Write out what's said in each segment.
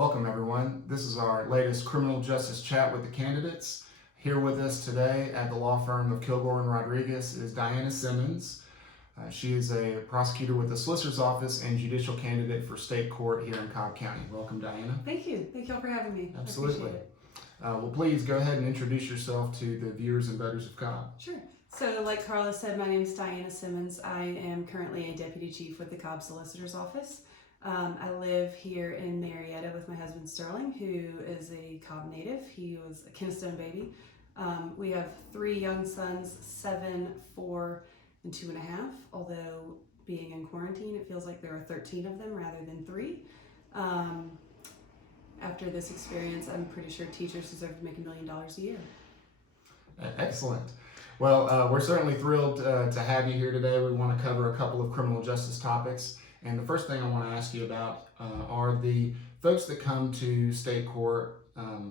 Welcome, everyone. This is our latest criminal justice chat with the candidates. Here with us today at the law firm of Kilgore and Rodriguez is Diana Simmons. She is a prosecutor with the Solicitor's Office and judicial candidate for state court here in Cobb County. Welcome, Diana. Thank you. Thank you all for having me. Absolutely. I appreciate it. Well, please go ahead and introduce yourself to the viewers and voters of Cobb. Sure. So, like Carla said, my name is Diana Simmons. I am currently a deputy chief with the Cobb Solicitor's Office. I live here in Marietta with my husband Sterling, who is a Cobb native. He was a Keystone baby. We have 3 young sons, 7, 4, and 2.5. Although being in quarantine, it feels like there are 13 of them rather than 3. After this experience, I'm pretty sure teachers deserve to make $1 million a year. Excellent. Well, we're certainly thrilled to have you here today. We want to cover a couple of criminal justice topics. And the first thing I want to ask you about are the folks that come to state court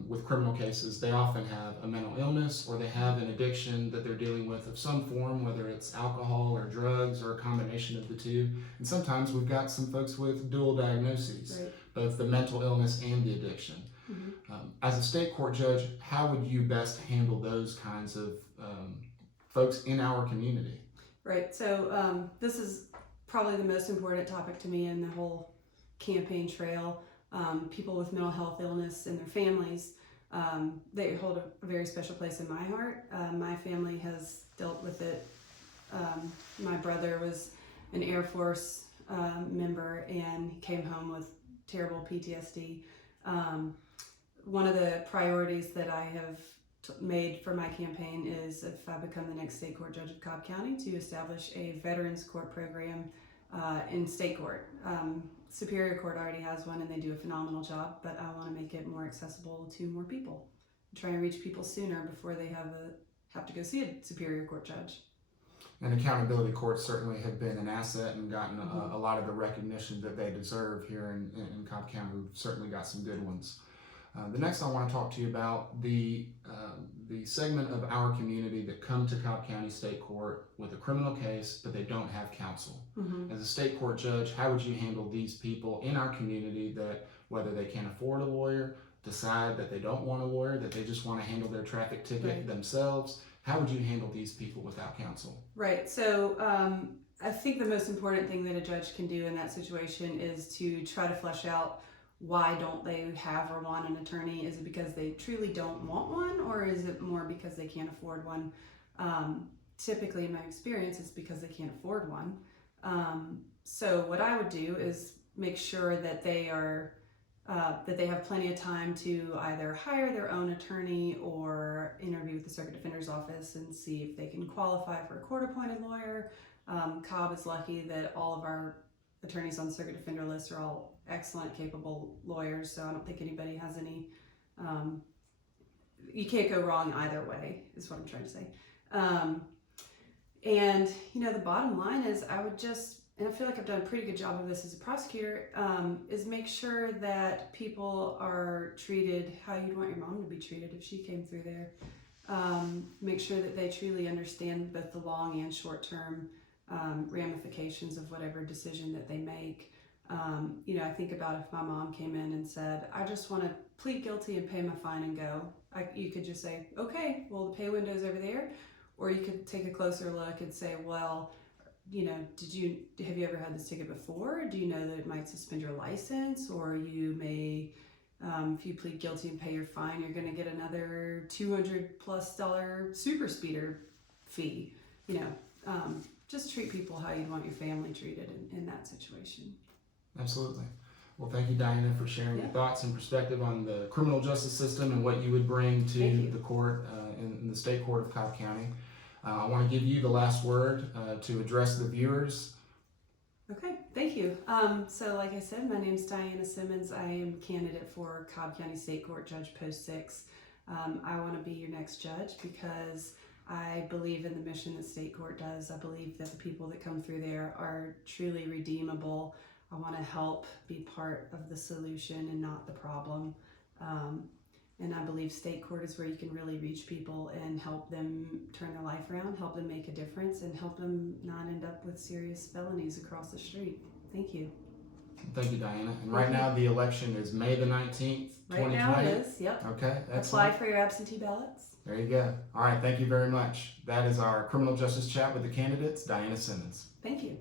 with criminal cases. They often have a mental illness or they have an addiction that they're dealing with of some form, whether it's alcohol or drugs or a combination of the two. And sometimes we've got some folks with dual diagnoses, Right. both the mental illness and the addiction. Mm-hmm. As a state court judge, how would you best handle those kinds of folks in our community? Right. So this is probably the most important topic to me in the whole campaign trail. People with mental health illness and their families, they hold a very special place in my heart. My family has dealt with it. My brother was an Air Force member and he came home with terrible PTSD. One of the priorities that I have made for my campaign is, if I become the next state court judge of Cobb County, to establish a veterans court program in state court. Superior Court already has one and they do a phenomenal job, but I want to make it more accessible to more people. Try and reach people sooner before they have to go see a Superior Court judge. And accountability courts certainly have been an asset and gotten a lot of the recognition that they deserve here in Cobb County. We've certainly got some good ones. The next I want to talk to you about the segment of our community that come to Cobb County State Court with a criminal case, but they don't have counsel. Mm-hmm. As a state court judge, how would you handle these people in our community that, whether they can't afford a lawyer, decide that they don't want a lawyer, that they just want to handle their traffic ticket Right. themselves? How would you handle these people without counsel? Right. So I think the most important thing that a judge can do in that situation is to try to flesh out, why don't they have or want an attorney? Is it because they truly don't want one, or is it more because they can't afford one? Typically, in my experience, it's because they can't afford one. So what I would do is make sure that they have plenty of time to either hire their own attorney or interview with the Circuit Defender's Office and see if they can qualify for a court-appointed lawyer. Cobb is lucky that all of our attorneys on the Circuit Defender list are all excellent, capable lawyers, so I don't think anybody has any, you can't go wrong either way, is what I'm trying to say. And, the bottom line is I would just, and I feel like I've done a pretty good job of this as a prosecutor, is make sure that people are treated how you'd want your mom to be treated if she came through there. Make sure that they truly understand both the long and short-term ramifications of whatever decision that they make. I think about if my mom came in and said, I just want to plead guilty and pay my fine and go. You could just say, okay, well, the pay window's over there. Or you could take a closer look and say, well, have you ever had this ticket before? Do you know that it might suspend your license? Or you may, if you plead guilty and pay your fine, you're going to get another $200+ super speeder fee. Just treat people how you'd want your family treated in that situation. Absolutely. Well, thank you, Diana, for sharing your thoughts and perspective on the criminal justice system and what you would bring to the court in the state court of Cobb County. I want to give you the last word to address the viewers. Okay, thank you. So like I said, my name is Diana Simmons. I am a candidate for Cobb County State Court Judge Post 6. I want to be your next judge because I believe in the mission that state court does. I believe that the people that come through there are truly redeemable. I want to help be part of the solution and not the problem. And I believe state court is where you can really reach people and help them turn their life around, help them make a difference, and help them not end up with serious felonies across the street. Thank you. Thank you, Diana. And right now the election is May the 19th, Right 2020. now it is. Yep. Okay, Apply excellent. for your absentee ballots. There you go. All right, thank you very much. That is our criminal justice chat with the candidates, Diana Simmons. Thank you.